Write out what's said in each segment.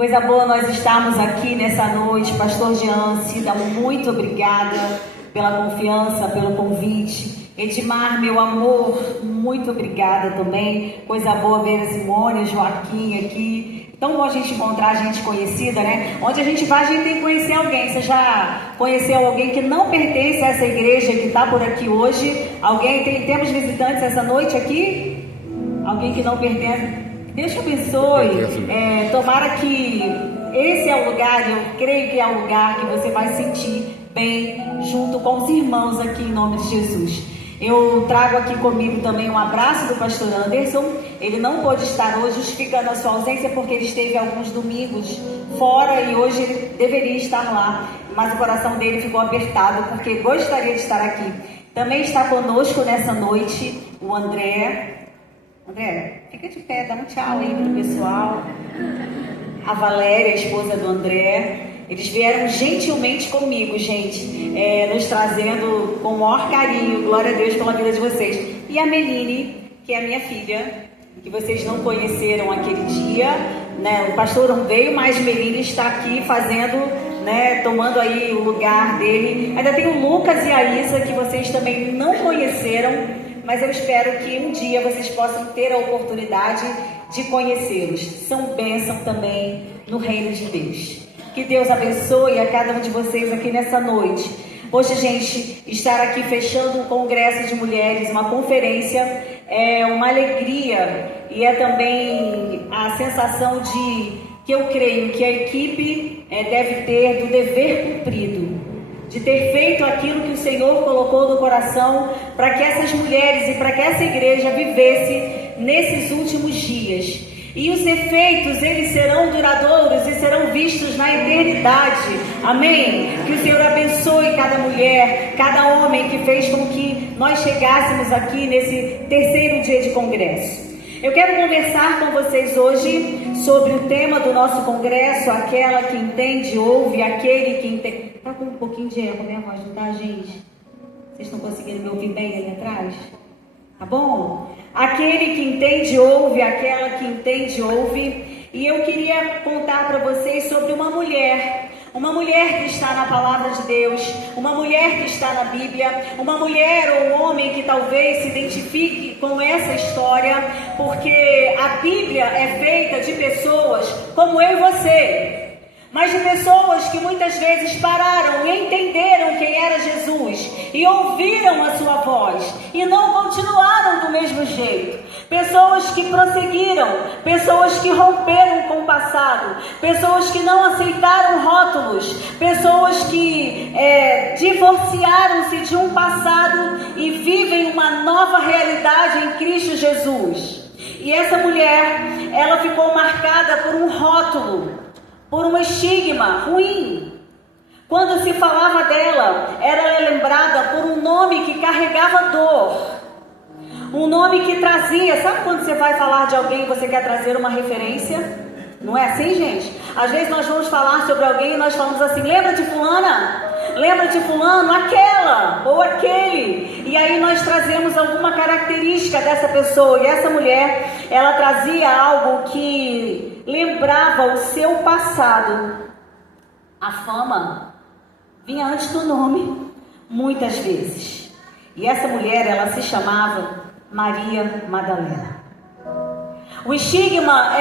Coisa boa nós estarmos aqui nessa noite. Pastor Jean, Cida, muito obrigada pela confiança, pelo convite. Edmar, meu amor, muito obrigada também. Coisa boa ver a Simone, Joaquim aqui. Tão bom a gente encontrar gente conhecida, né? Onde a gente vai, a gente tem que conhecer alguém. Você já conheceu alguém que não pertence a essa igreja que está por aqui hoje? Temos visitantes essa noite aqui? Alguém que não pertence? Deus te abençoe. Tomara que esse é o lugar, eu creio que é o lugar que você vai sentir bem junto com os irmãos aqui em nome de Jesus. Eu trago aqui comigo também um abraço do pastor Anderson. Ele não pôde estar hoje, justificando a sua ausência, porque ele esteve alguns domingos fora e hoje ele deveria estar lá, mas o coração dele ficou apertado porque gostaria de estar aqui. Também está conosco nessa noite o André. André, fica de pé, dá um tchau aí pro pessoal. A Valéria, a esposa do André. Eles vieram gentilmente comigo, gente, nos trazendo com o maior carinho. Glória a Deus pela vida de vocês. E a Meline, que é a minha filha, que vocês não conheceram aquele dia, né? O pastor não veio, mas Meline está aqui fazendo, né, tomando aí o lugar dele. Ainda tem o Lucas e a Isa, que vocês também não conheceram, mas eu espero que um dia vocês possam ter a oportunidade de conhecê-los. São bênção também no reino de Deus. Que Deus abençoe a cada um de vocês aqui nessa noite. Hoje, gente, estar aqui fechando um congresso de mulheres, uma conferência, é uma alegria e é também a sensação que eu creio que a equipe deve ter do dever cumprido, de ter feito aquilo que o Senhor colocou no coração para que essas mulheres e para que essa igreja vivesse nesses últimos dias. E os efeitos, eles serão duradouros e serão vistos na eternidade. Amém? Que o Senhor abençoe cada mulher, cada homem que fez com que nós chegássemos aqui nesse terceiro dia de congresso. Eu quero conversar com vocês hoje sobre o tema do nosso congresso, aquela que entende, ouve, aquele que entende. Tá com um pouquinho de eco, minha voz, não tá, gente? Vocês estão conseguindo me ouvir bem ali atrás? Tá bom? Aquele que entende, ouve, aquela que entende, ouve. E eu queria contar para vocês sobre uma mulher que está na palavra de Deus, uma mulher que está na Bíblia, uma mulher ou um homem que talvez se identifique com essa história, porque a Bíblia é feita de pessoas como eu e você, mas de pessoas que muitas vezes pararam e entenderam quem era Jesus e ouviram a sua voz e não continuaram do mesmo jeito. Pessoas que prosseguiram, pessoas que romperam com o passado, pessoas que não aceitaram rótulos, pessoas que divorciaram-se de um passado e vivem uma nova realidade em Cristo Jesus. E essa mulher, ela ficou marcada por um rótulo, por um estigma ruim. Quando se falava dela, era lembrada por um nome que carregava dor. Um nome que trazia, sabe quando você vai falar de alguém e você quer trazer uma referência? Não é assim, gente? Às vezes nós vamos falar sobre alguém e nós falamos assim, lembra de fulana? Lembra de fulano? Aquela ou aquele. E aí nós trazemos alguma característica dessa pessoa. E essa mulher, ela trazia algo que lembrava o seu passado. A fama vinha antes do nome, muitas vezes. E essa mulher, ela se chamava Maria Madalena. O estigma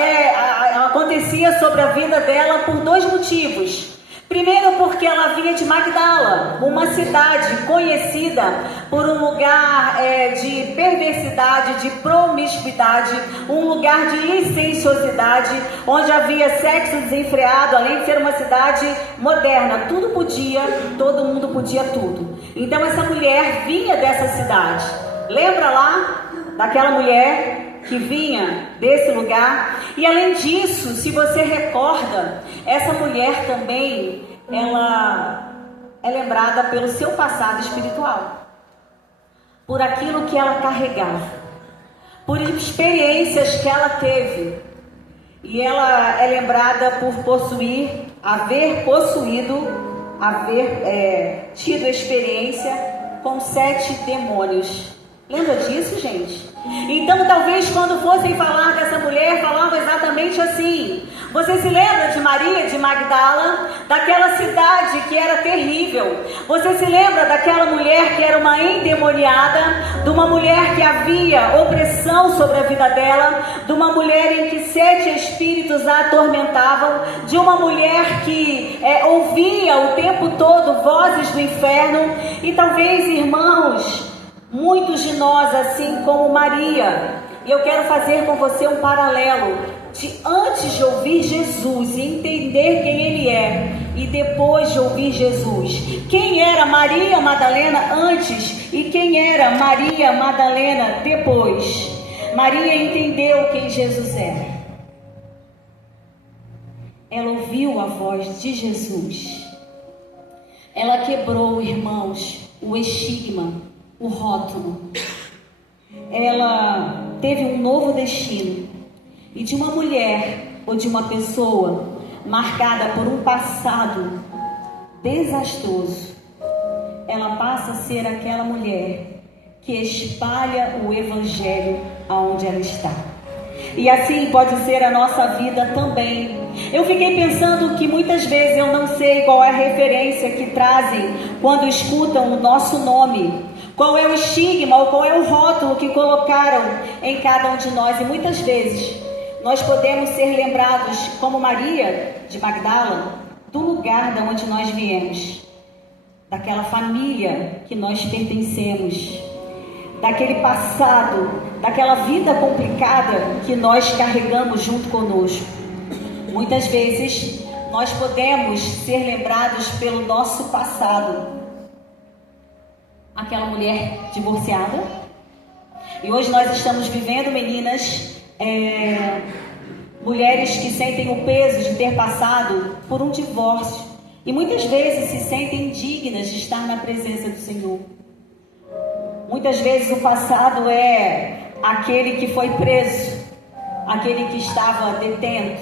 acontecia sobre a vida dela por dois motivos. Primeiro, porque ela vinha de Magdala, uma cidade conhecida por um lugar de perversidade, de promiscuidade, um lugar de licenciosidade, onde havia sexo desenfreado, além de ser uma cidade moderna. Tudo podia, todo mundo podia tudo. Então essa mulher vinha dessa cidade. Lembra lá daquela mulher que vinha desse lugar? E além disso, se você recorda, essa mulher também, ela é lembrada pelo seu passado espiritual, por aquilo que ela carregava, por experiências que ela teve. E ela é lembrada por haver tido experiência com 7 demônios. Lembra disso, gente? Então talvez quando fossem falar dessa mulher, falavam exatamente assim: Você se lembra de Maria de Magdala, daquela cidade que era terrível? Você se lembra daquela mulher que era uma endemoniada, de uma mulher que havia opressão sobre a vida dela, de uma mulher em que 7 espíritos a atormentavam, de uma mulher que ouvia o tempo todo vozes do inferno? E talvez, irmãos, muitos de nós, assim como Maria, e eu quero fazer com você um paralelo de antes de ouvir Jesus e entender quem Ele é, e depois de ouvir Jesus. Quem era Maria Madalena antes e quem era Maria Madalena depois? Maria entendeu quem Jesus era. Ela ouviu a voz de Jesus. Ela quebrou, irmãos, o estigma, o rótulo. Ela teve um novo destino. E de uma mulher ou de uma pessoa marcada por um passado desastroso, ela passa a ser aquela mulher que espalha o evangelho aonde ela está. E assim pode ser a nossa vida também. Eu fiquei pensando que muitas vezes eu não sei qual é a referência que trazem quando escutam o nosso nome. Qual é o estigma ou qual é o rótulo que colocaram em cada um de nós. E muitas vezes nós podemos ser lembrados como Maria de Magdala do lugar de onde nós viemos, daquela família que nós pertencemos, daquele passado, daquela vida complicada que nós carregamos junto conosco. Muitas vezes nós podemos ser lembrados pelo nosso passado. Aquela mulher divorciada. E hoje nós estamos vivendo, meninas, mulheres que sentem o peso de ter passado por um divórcio. E muitas vezes se sentem indignas de estar na presença do Senhor. Muitas vezes o passado é aquele que foi preso, aquele que estava detento,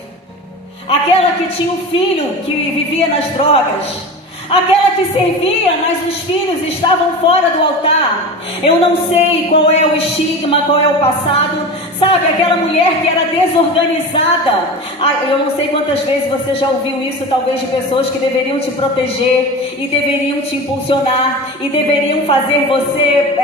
aquela que tinha um filho que vivia nas drogas, aquela que servia, mas os filhos estavam fora do altar. Eu não sei qual é o estigma, qual é o passado. Sabe, aquela mulher que era desorganizada. Eu não sei quantas vezes você já ouviu isso, talvez de pessoas que deveriam te proteger e deveriam te impulsionar e deveriam fazer você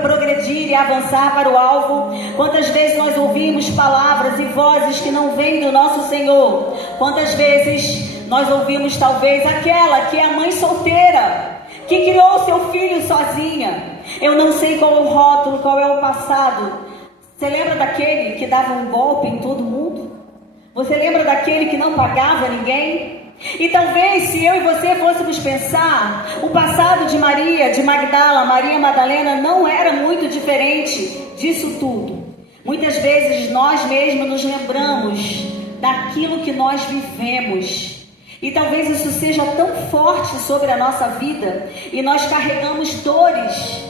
progredir e avançar para o alvo. Quantas vezes nós ouvimos palavras e vozes que não vêm do nosso Senhor? Quantas vezes nós ouvimos talvez aquela que é a mãe solteira, que criou seu filho sozinha? Eu não sei qual é o rótulo, qual é o passado. Você lembra daquele que dava um golpe em todo mundo? Você lembra daquele que não pagava ninguém? E talvez se eu e você fôssemos pensar, o passado de Maria, de Magdala, Maria Madalena não era muito diferente disso tudo. Muitas vezes nós mesmos nos lembramos daquilo que nós vivemos. E talvez isso seja tão forte sobre a nossa vida e nós carregamos dores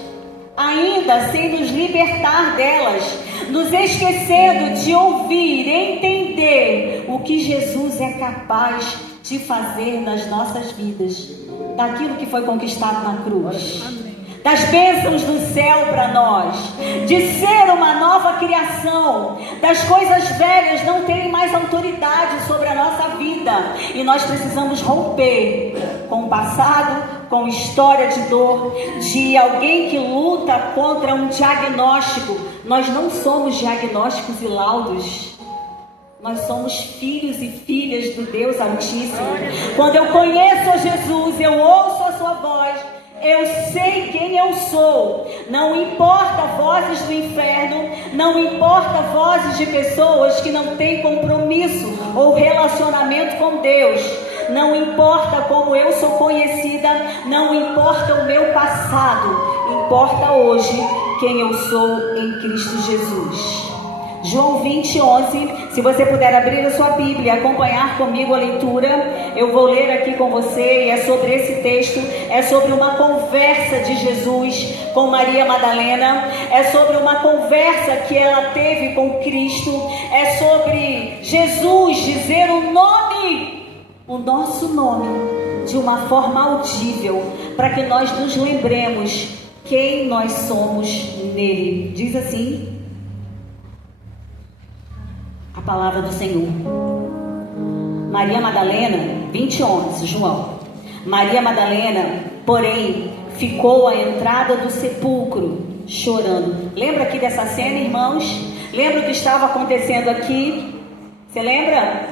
ainda sem nos libertar delas, nos esquecendo de ouvir, entender o que Jesus é capaz de fazer nas nossas vidas, daquilo que foi conquistado na cruz, das bênçãos do céu para nós, de ser uma nova criação, das coisas velhas não terem mais autoridade sobre a nossa vida, e nós precisamos romper com o passado, com história de dor, de alguém que luta contra um diagnóstico. Nós não somos diagnósticos e laudos. Nós somos filhos e filhas do Deus Altíssimo. Quando eu conheço a Jesus, eu ouço a sua voz, eu sei quem eu sou. Não importa vozes do inferno, não importa vozes de pessoas que não têm compromisso ou relacionamento com Deus. Não importa como eu sou conhecida, não importa o meu passado, importa hoje quem eu sou em Cristo Jesus. João 20:11, se você puder abrir a sua Bíblia e acompanhar comigo a leitura, eu vou ler aqui com você, e é sobre esse texto, é sobre uma conversa de Jesus com Maria Madalena, é sobre uma conversa que ela teve com Cristo, é sobre Jesus dizer o nosso nome, de uma forma audível, para que nós nos lembremos quem nós somos nele. Diz assim a palavra do Senhor: Maria Madalena, 20:11, João. Maria Madalena, porém, ficou à entrada do sepulcro, chorando. Lembra aqui dessa cena, irmãos? Lembra o que estava acontecendo aqui? Você lembra?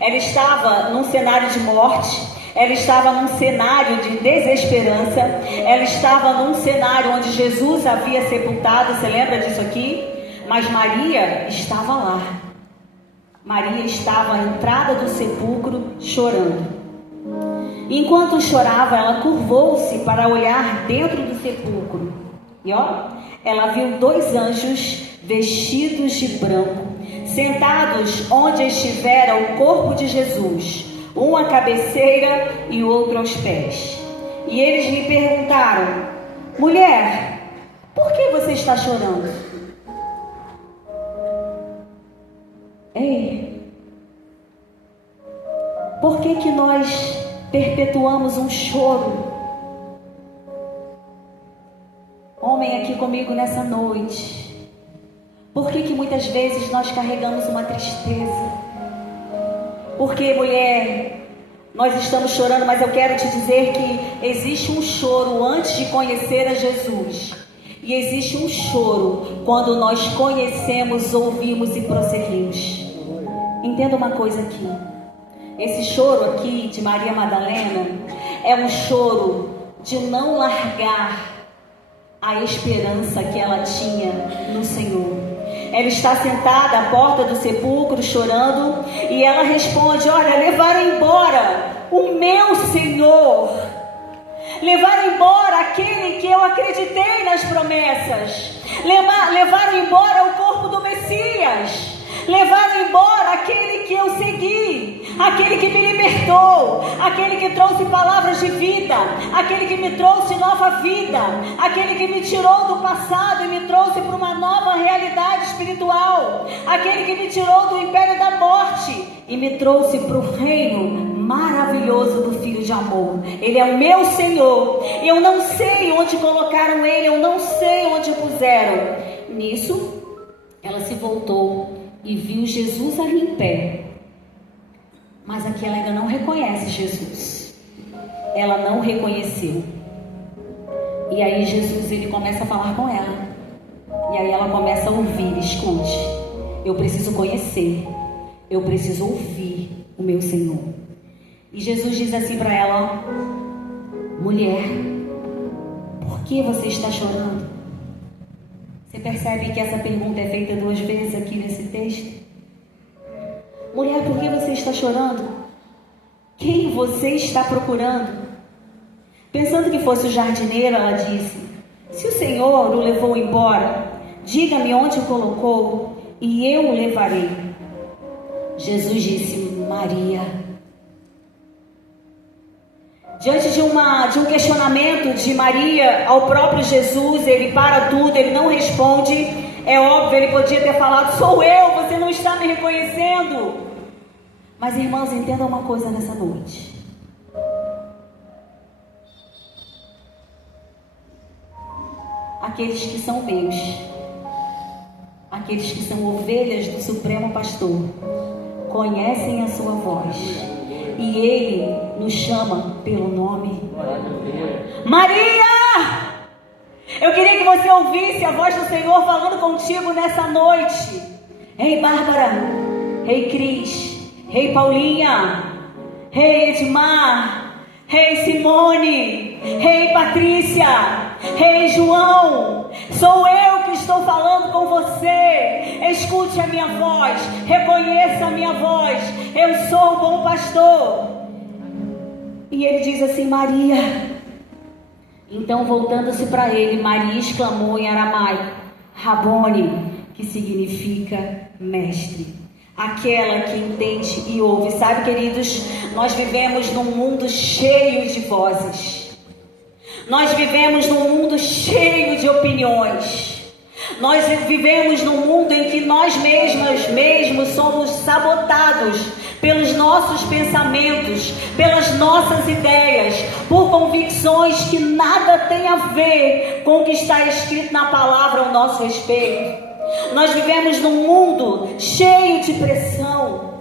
Ela estava num cenário de morte, ela estava num cenário de desesperança, ela estava num cenário onde Jesus havia sepultado. Você lembra disso aqui? Mas Maria estava lá. Maria estava à entrada do sepulcro chorando. Enquanto chorava, ela curvou-se para olhar dentro do sepulcro. E ó, ela viu 2 anjos vestidos de branco, sentados onde estivera o corpo de Jesus, um à cabeceira e o outro aos pés. E eles lhe perguntaram: mulher, por que você está chorando? Ei, por que nós perpetuamos um choro? Homem aqui comigo nessa noite, por que muitas vezes nós carregamos uma tristeza? Porque, mulher, nós estamos chorando, mas eu quero te dizer que existe um choro antes de conhecer a Jesus. E existe um choro quando nós conhecemos, ouvimos e prosseguimos. Entenda uma coisa aqui. Esse choro aqui de Maria Madalena é um choro de não largar a esperança que ela tinha no Senhor. Ela está sentada à porta do sepulcro chorando e ela responde: olha, levaram embora o meu Senhor, levaram embora aquele que eu acreditei nas promessas, levaram embora o corpo do Messias, levaram embora aquele que eu segui, aquele que me libertou, aquele que trouxe palavras de vida, aquele que me trouxe nova vida, aquele que me tirou do passado e me trouxe para uma nova realidade espiritual, aquele que me tirou do império da morte e me trouxe para o reino maravilhoso do Filho de amor. Ele é o meu Senhor. Eu não sei onde colocaram ele, eu não sei onde puseram. Nisso, ela se voltou e viu Jesus ali em pé. Mas aqui ela ainda não reconhece Jesus. Ela não reconheceu. E aí Jesus, ele começa a falar com ela. E aí ela começa a ouvir. Escute, eu preciso conhecer, eu preciso ouvir o meu Senhor. E Jesus diz assim para ela: mulher, por que você está chorando? Você percebe que essa pergunta é feita 2 vezes aqui nesse texto? Mulher, por que você está chorando? Quem você está procurando? Pensando que fosse o jardineiro, ela disse: se o Senhor o levou embora, diga-me onde o colocou e eu o levarei. Jesus disse: Maria. Diante de um questionamento de Maria ao próprio Jesus, ele para tudo, ele não responde. É óbvio, ele podia ter falado: sou eu, você não está me reconhecendo. Mas, irmãos, entendam uma coisa nessa noite. Aqueles que são meus, aqueles que são ovelhas do Supremo Pastor, conhecem a sua voz. E Ele nos chama pelo nome. Maria! Eu queria que você ouvisse a voz do Senhor falando contigo nessa noite. Ei, Bárbara, Ei, Cris, Ei, Paulinha, Ei, Edmar, Ei, Simone, Ei, Patrícia, Ei, João, sou eu que estou falando com você. Escute a minha voz, reconheça a minha voz. Eu sou o bom pastor. E ele diz assim: Maria. Então, voltando-se para ele, Maria exclamou em aramaico: Rabone, que significa mestre. Aquela que entende e ouve. Sabe, queridos, nós vivemos num mundo cheio de vozes. Nós vivemos num mundo cheio de opiniões. Nós vivemos num mundo em que nós mesmos somos sabotados pelos nossos pensamentos, pelas nossas ideias, por convicções que nada tem a ver com o que está escrito na palavra ao nosso respeito. Nós vivemos num mundo cheio de pressão.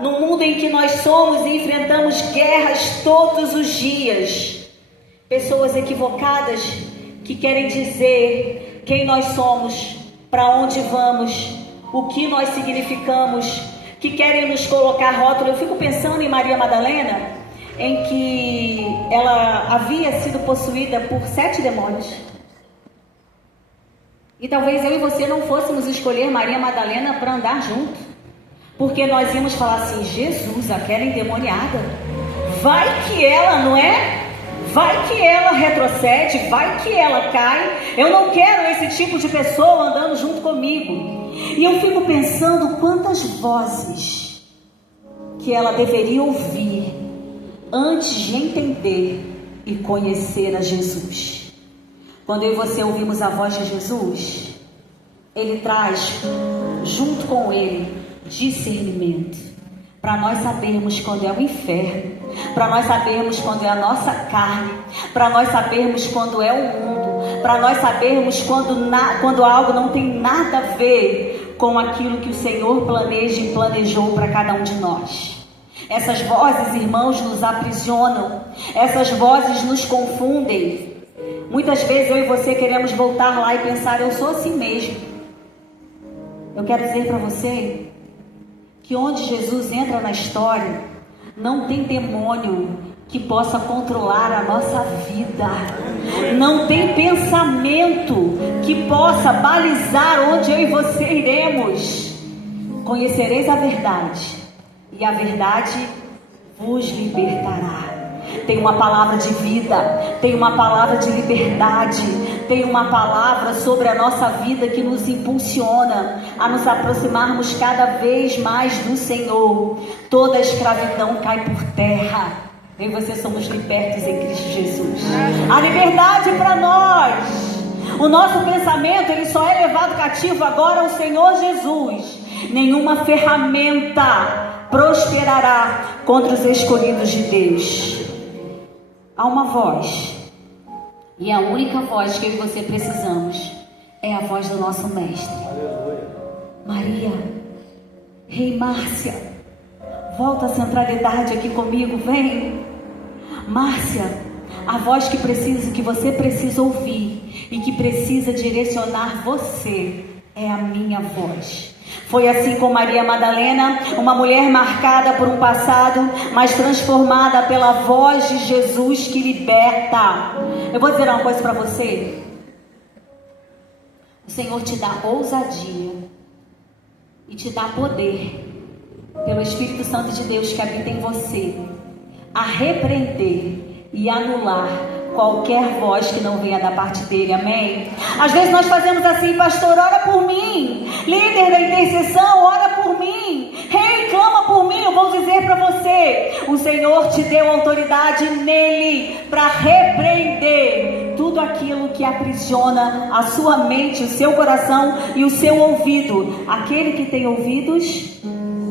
no mundo em que nós somos e enfrentamos guerras todos os dias. Pessoas equivocadas que querem dizer quem nós somos, para onde vamos, o que nós significamos, que querem nos colocar rótulo. Eu fico pensando em Maria Madalena, em que ela havia sido possuída por 7 demônios. E talvez eu e você não fôssemos escolher Maria Madalena para andar junto, porque nós íamos falar assim: Jesus, aquela endemoniada, vai que ela, não é? Vai que ela retrocede, vai que ela cai. Eu não quero esse tipo de pessoa andando junto comigo. E eu fico pensando quantas vozes que ela deveria ouvir antes de entender e conhecer a Jesus. Quando eu e você ouvimos a voz de Jesus, Ele traz junto com Ele discernimento, para nós sabermos quando é o inferno, para nós sabermos quando é a nossa carne, para nós sabermos quando é o mundo, para nós sabermos quando algo não tem nada a ver com aquilo que o Senhor planeja e planejou para cada um de nós. Essas vozes, irmãos, nos aprisionam, essas vozes nos confundem. Muitas vezes eu e você queremos voltar lá e pensar: eu sou assim mesmo. Eu quero dizer para você que onde Jesus entra na história, não tem demônio que possa controlar a nossa vida. Não tem pensamento que possa balizar onde eu e você iremos. Conhecereis a verdade, e a verdade vos libertará. Tem uma palavra de vida, tem uma palavra de liberdade, tem uma palavra sobre a nossa vida que nos impulsiona a nos aproximarmos cada vez mais do Senhor. Toda a escravidão cai por terra. Eu e você somos libertos em Cristo Jesus. A liberdade para nós. O nosso pensamento, ele só é levado cativo agora ao Senhor Jesus. Nenhuma ferramenta prosperará contra os escolhidos de Deus. Há uma voz, e a única voz que eu e você precisamos é a voz do nosso Mestre. Maria, Rei Márcia, volta à centralidade aqui comigo, vem. Márcia, a voz que você precisa ouvir e que precisa direcionar você é a minha voz. Foi assim com Maria Madalena, uma mulher marcada por um passado, mas transformada pela voz de Jesus que liberta. Eu vou dizer uma coisa para você. O Senhor te dá ousadia e te dá poder, pelo Espírito Santo de Deus que habita em você, a repreender e anular qualquer voz que não venha da parte dele, amém? Às vezes nós fazemos assim: pastor, ora por mim, líder da intercessão, ora por mim, rei, clama por mim. Eu vou dizer para você: o Senhor te deu autoridade nele para repreender tudo aquilo que aprisiona a sua mente, o seu coração e o seu ouvido. Aquele que tem ouvidos,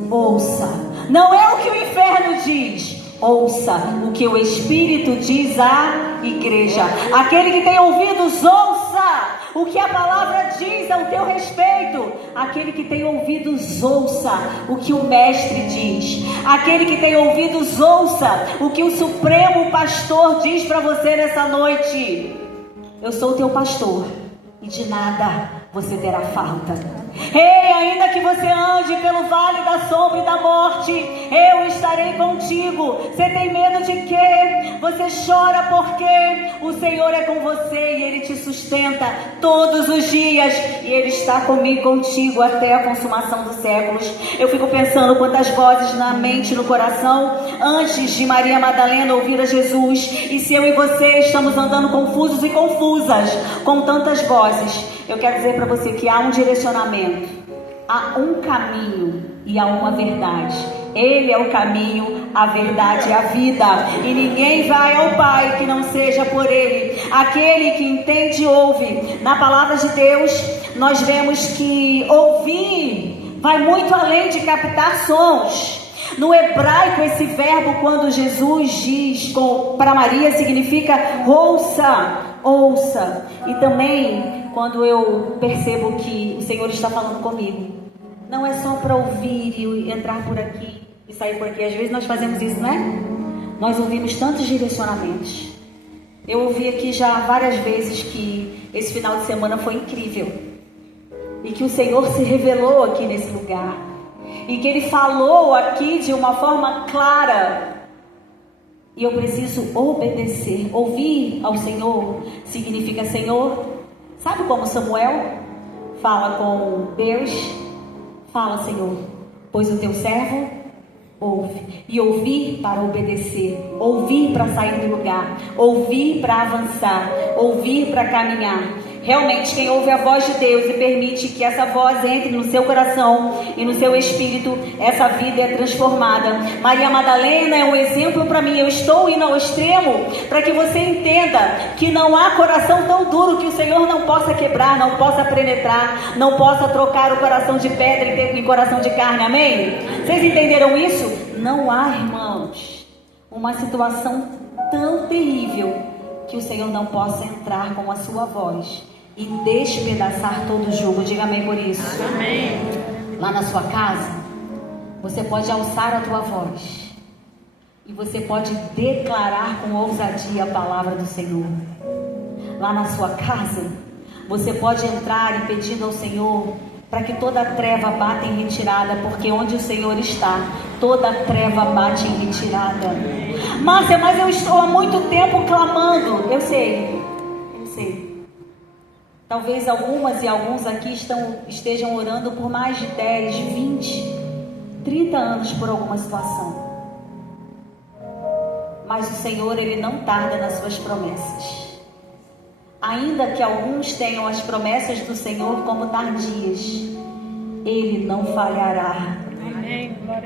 ouça. Não é o que o inferno diz, ouça o que o Espírito diz à igreja. Aquele que tem ouvidos, ouça o que a palavra diz ao teu respeito. Aquele que tem ouvidos, ouça o que o Mestre diz. Aquele que tem ouvidos, ouça o que o Supremo Pastor diz para você nessa noite. Eu sou o teu pastor e de nada você terá falta. Ei, ainda que você ande pelo vale da sombra e da morte, eu estarei contigo. Você tem medo de quê? Você chora porque o Senhor é com você e Ele te sustenta todos os dias. E Ele está comigo, contigo, até a consumação dos séculos. Eu fico pensando quantas vozes na mente e no coração antes de Maria Madalena ouvir a Jesus. E se eu e você estamos andando confusos e confusas com tantas vozes, eu quero dizer para você que há um direcionamento, há um caminho e há uma verdade. Ele é o caminho, a verdade e a vida. E ninguém vai ao Pai que não seja por Ele. Aquele que entende, ouve. Na palavra de Deus, nós vemos que ouvir vai muito além de captar sons. No hebraico, esse verbo, quando Jesus diz para Maria, significa ouça, ouça. E também, quando eu percebo que o Senhor está falando comigo, não é só para ouvir e entrar por aqui, e sair por aqui. Às vezes nós fazemos isso, né? Nós ouvimos tantos direcionamentos. Eu ouvi aqui já várias vezes que esse final de semana foi incrível. E que o Senhor se revelou aqui nesse lugar. E que Ele falou aqui de uma forma clara. E eu preciso obedecer. Ouvir ao Senhor significa: Senhor, sabe como Samuel fala com Deus? Fala, Senhor, pois o teu servo ouve. E ouvir para obedecer, ouvir para sair do lugar, ouvir para avançar, ouvir para caminhar. Realmente, quem ouve a voz de Deus e permite que essa voz entre no seu coração e no seu espírito, essa vida é transformada. Maria Madalena é um exemplo para mim. Eu estou indo ao extremo para que você entenda que não há coração tão duro que o Senhor não possa quebrar, não possa penetrar, não possa trocar o coração de pedra em coração de carne. Amém? Vocês entenderam isso? Não há, irmãos, uma situação tão terrível que o Senhor não possa entrar com a sua voz e despedaçar todo o jugo. Diga amém por isso. Amém. Lá na sua casa, você pode alçar a tua voz e você pode declarar com ousadia a palavra do Senhor. Lá na sua casa, você pode entrar e pedindo ao Senhor para que toda treva bata em retirada, porque onde o Senhor está, toda treva bate em retirada. Márcia, mas eu estou há muito tempo clamando. Eu sei. Talvez algumas e alguns aqui estejam orando por mais de 10, 20, 30 anos por alguma situação. Mas o Senhor, Ele não tarda nas suas promessas. Ainda que alguns tenham as promessas do Senhor como tardias, Ele não falhará.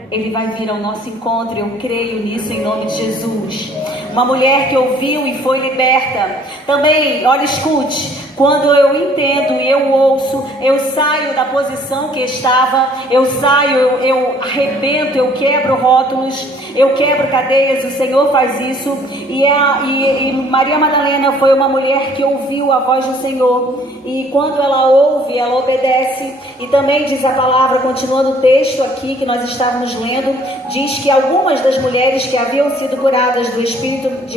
Ele vai vir ao nosso encontro. Eu creio nisso em nome de Jesus. Uma mulher que ouviu e foi liberta. Também, olha, escute. Quando eu entendo e eu ouço, eu saio da posição que estava, eu saio, eu arrebento, eu quebro rótulos, eu quebro cadeias. O Senhor faz isso. E Maria Madalena foi uma mulher que ouviu a voz do Senhor, e quando ela ouve, ela obedece. E também diz a palavra, continuando o texto aqui que nós estávamos lendo, diz que algumas das mulheres que haviam sido curadas de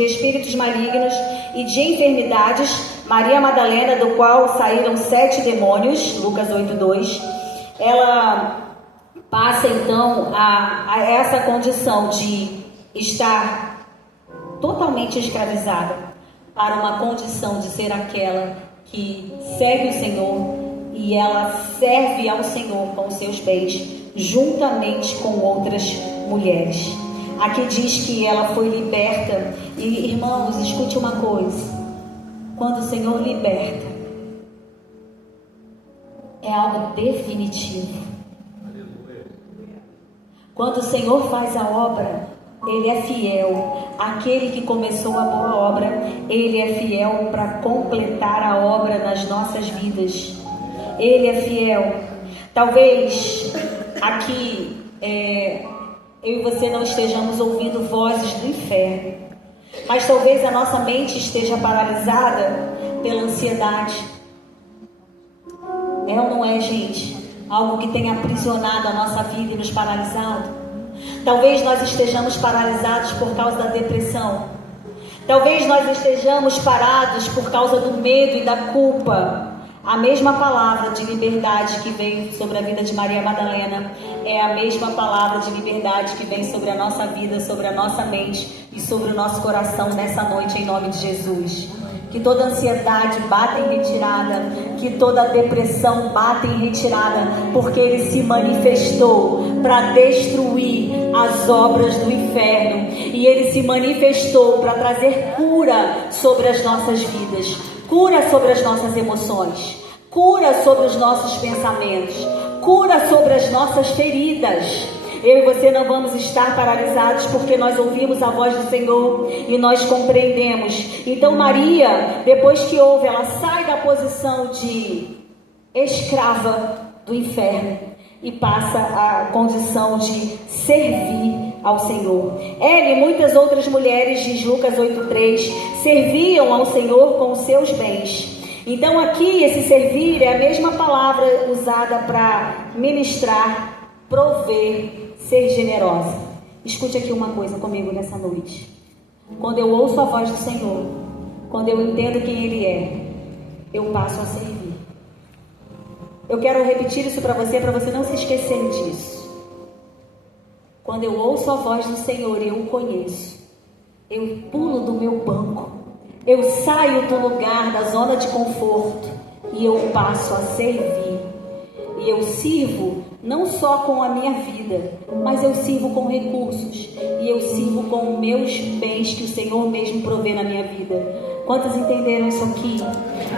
espíritos malignos e de enfermidades, Maria Madalena, do qual saíram 7 demônios, Lucas 8:2, ela passa então a essa condição de estar totalmente escravizada para uma condição de ser aquela que segue o Senhor, e ela serve ao Senhor com os seus bens, juntamente com outras mulheres. Aqui diz que ela foi liberta. E irmãos, escute uma coisa: quando o Senhor liberta, é algo definitivo. Quando o Senhor faz a obra, Ele é fiel. Aquele que começou a boa obra, Ele é fiel para completar a obra nas nossas vidas. Ele é fiel. Talvez aqui eu e você não estejamos ouvindo vozes do inferno, mas talvez a nossa mente esteja paralisada pela ansiedade. É ou não é, gente? Algo que tem aprisionado a nossa vida e nos paralisado. Talvez nós estejamos paralisados por causa da depressão. Talvez nós estejamos parados por causa do medo e da culpa. A mesma palavra de liberdade que veio sobre a vida de Maria Madalena é a mesma palavra de liberdade que vem sobre a nossa vida, sobre a nossa mente e sobre o nosso coração nessa noite, em nome de Jesus. Que toda ansiedade bata em retirada, que toda depressão bata em retirada, porque Ele se manifestou para destruir as obras do inferno, e Ele se manifestou para trazer cura sobre as nossas vidas, cura sobre as nossas emoções, cura sobre os nossos pensamentos, cura sobre as nossas feridas. Eu e você não vamos estar paralisados, porque nós ouvimos a voz do Senhor e nós compreendemos. Então Maria, depois que ouve, ela sai da posição de escrava do inferno e passa a condição de servir ao Senhor. Ela e muitas outras mulheres, diz Lucas 8:3, serviam ao Senhor com os seus bens. Então aqui esse servir é a mesma palavra usada para ministrar, prover, ser generosa. Escute aqui uma coisa comigo nessa noite. Quando eu ouço a voz do Senhor, quando eu entendo quem Ele é, eu passo a servir. Eu quero repetir isso para você não se esquecer disso. Quando eu ouço a voz do Senhor e eu o conheço, eu pulo do meu banco, eu saio do lugar, da zona de conforto, e eu passo a servir. E eu sirvo não só com a minha vida, mas eu sirvo com recursos, e eu sirvo com meus bens que o Senhor mesmo provê na minha vida. Quantos entenderam isso aqui?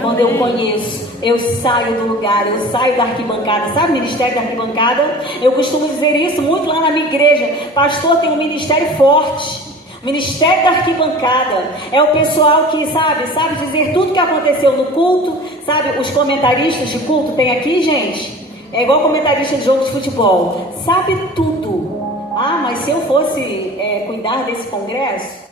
Quando eu conheço, eu saio do lugar, eu saio da arquibancada. Sabe o ministério da arquibancada? Eu costumo dizer isso muito lá na minha igreja. Pastor, tem um ministério forte. Ministério da arquibancada é o pessoal que sabe dizer tudo que aconteceu no culto. Sabe, os comentaristas de culto tem aqui, gente? É igual comentarista de jogo de futebol. Sabe tudo. Ah, mas se eu fosse cuidar desse congresso,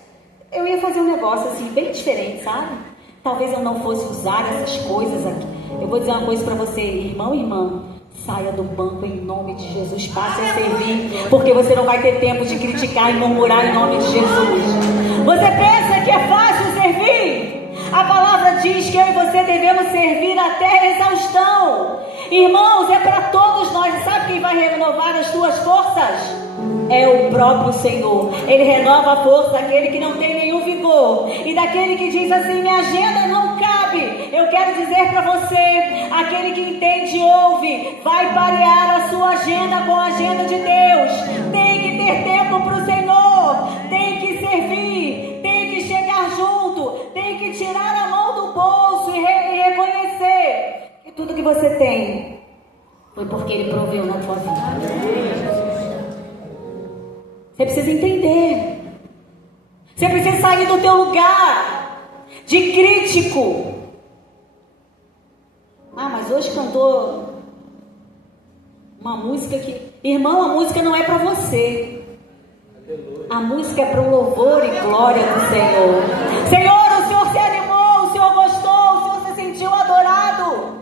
eu ia fazer um negócio assim, bem diferente, sabe? Talvez eu não fosse usar essas coisas aqui. Eu vou dizer uma coisa para você, irmão e irmã. Saia do banco em nome de Jesus. Passe a servir, porque você não vai ter tempo de criticar e murmurar em nome de Jesus. Você pensa que é fácil servir? A palavra diz que eu e você devemos servir até a exaustão. Irmãos, é para todos nós. E sabe quem vai renovar as tuas forças? É o próprio Senhor. Ele renova a força daquele que não tem nenhum vigor, e daquele que diz assim: minha agenda não cabe. Eu quero dizer para você, aquele que entende, ouve, vai parear a sua agenda com a agenda de Deus. Tem que ter tempo para o Senhor, tem que servir, tem que chegar junto, tem que tirar a mão do bolso e reconhecer que tudo que você tem foi porque Ele proveu na tua vida. Você precisa entender. Você precisa sair do teu lugar de crítico. Ah, mas hoje cantou uma música que... Irmão, a música não é para você. A música é para o louvor e glória do Senhor. Senhor, o Senhor se animou, o Senhor gostou, o Senhor se sentiu adorado.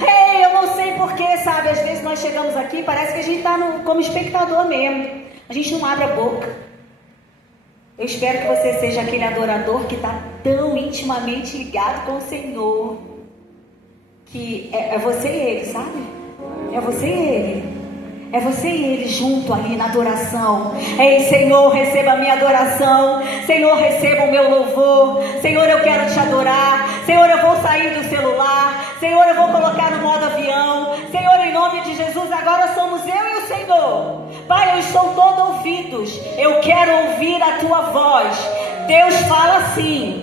Ei, eu não sei porquê, sabe? Às vezes nós chegamos aqui, parece que a gente está como espectador mesmo. A gente não abre a boca. Eu espero que você seja aquele adorador que está tão intimamente ligado com o Senhor, que é você e Ele, sabe? É você e Ele. É você e Ele junto ali na adoração. Ei, Senhor, receba a minha adoração. Senhor, receba o meu louvor. Senhor, eu quero te adorar. Senhor, eu vou sair do celular. Senhor, eu vou colocar no modo avião. Senhor, em nome de Jesus, agora somos eu e o Senhor. Pai, eu estou todo ouvidos. Eu quero ouvir a tua voz. Deus fala assim.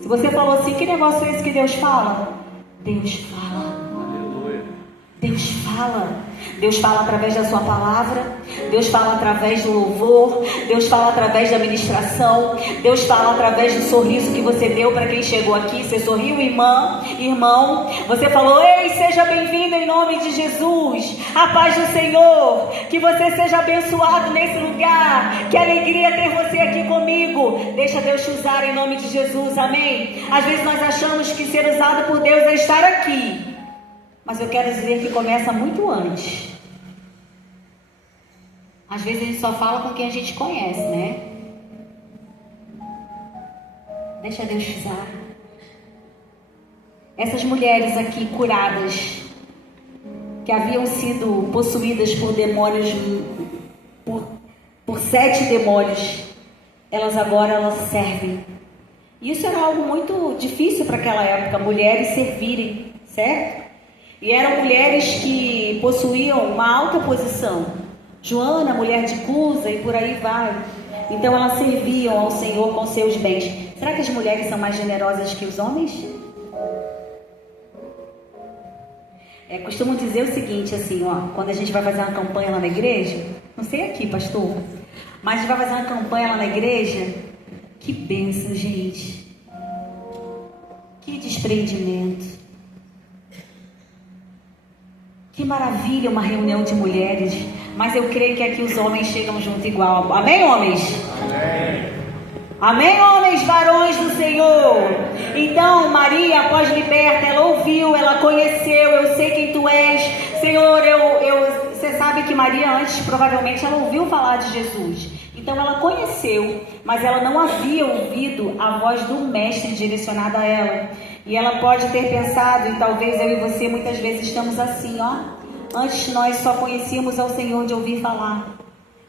Se você falou assim, que negócio é esse que Deus fala? Deus fala. Deus fala. Deus fala através da sua palavra. Deus fala através do louvor. Deus fala através da ministração. Deus fala através do sorriso que você deu para quem chegou aqui. Você sorriu, irmã, irmão. Você falou: ei, seja bem-vindo em nome de Jesus. A paz do Senhor. Que você seja abençoado nesse lugar. Que alegria ter você aqui comigo. Deixa Deus te usar em nome de Jesus, amém? Às vezes nós achamos que ser usado por Deus é estar aqui, mas eu quero dizer que começa muito antes. Às vezes a gente só fala com quem a gente conhece, né? Deixa Deus te usar. Essas mulheres aqui curadas, que haviam sido possuídas por demônios, por 7 demônios, elas servem. E isso era algo muito difícil para aquela época, mulheres servirem, certo? E eram mulheres que possuíam uma alta posição. Joana, mulher de Cusa, e por aí vai. Então elas serviam ao Senhor com seus bens. Será que as mulheres são mais generosas que os homens? Costumo dizer o seguinte, assim, ó, quando a gente vai fazer uma campanha lá na igreja, não sei aqui, pastor, mas a gente vai fazer uma campanha lá na igreja, que bênção, gente. Que desprendimento. Que maravilha uma reunião de mulheres. Mas eu creio que aqui os homens chegam junto igual. Amém, homens? Amém. Amém, homens, varões do Senhor. Então, Maria, após liberta, ela ouviu, ela conheceu. Eu sei quem tu és. Senhor, eu Você sabe que Maria antes, provavelmente, ela ouviu falar de Jesus. Então ela conheceu, mas ela não havia ouvido a voz do Mestre direcionada a ela. E ela pode ter pensado, e talvez eu e você muitas vezes estamos assim, ó. Antes nós só conhecíamos ao Senhor de ouvir falar.